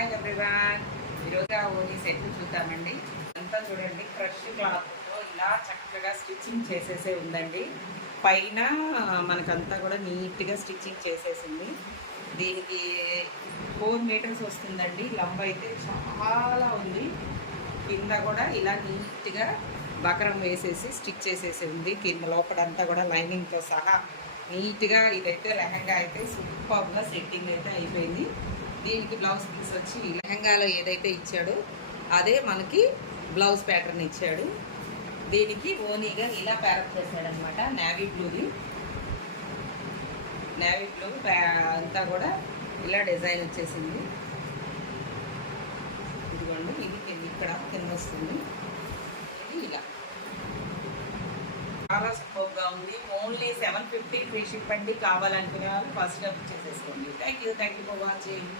Hi everyone, ఈరోజు only set చూద్దామండి. అంతా చూడండి, క్రష్ క్లాత్తో ఇలా చక్కగా స్టిచ్చింగ్ చేసేసే ఉందండి. పైన మనకంతా కూడా నీట్గా స్టిచ్చింగ్ చేసేసింది. దీనికి 4 మీటర్స్ వస్తుందండి. లంబ అయితే చాలా ఉంది. కింద కూడా ఇలా నీట్గా బకరం వేసేసి స్టిచ్ చేసేసి ఉంది. కింద లోపలంతా కూడా లైనింగ్తో సహా నీట్గా ఇదైతే లెహంగా అయితే సూపర్గా సెట్టింగ్ అయితే అయిపోయింది. దీనికి బ్లౌజ్ పీస్ వచ్చి లెహంగాలో ఏదైతే ఇచ్చాడో అదే మనకి బ్లౌజ్ ప్యాటర్న్ ఇచ్చాడు. దీనికి ఓనీగా ఇలా ప్యారప్ చేశాడనమాట. నేవీ బ్లూది, నేవీ బ్లూ అంతా కూడా ఇలా డిజైన్ వచ్చేసింది. ఇదిగోండి, ఇది ఇక్కడ కింద వస్తుంది. ఇది ఇలా చాలా సూపర్గా ఉంది. ఓన్లీ 750 ఫ్రీ షిప్ అండి. కావాలనుకునే వాళ్ళు ఫస్ట్ బుక్ చేసేసుకోండి. Thank you for watching.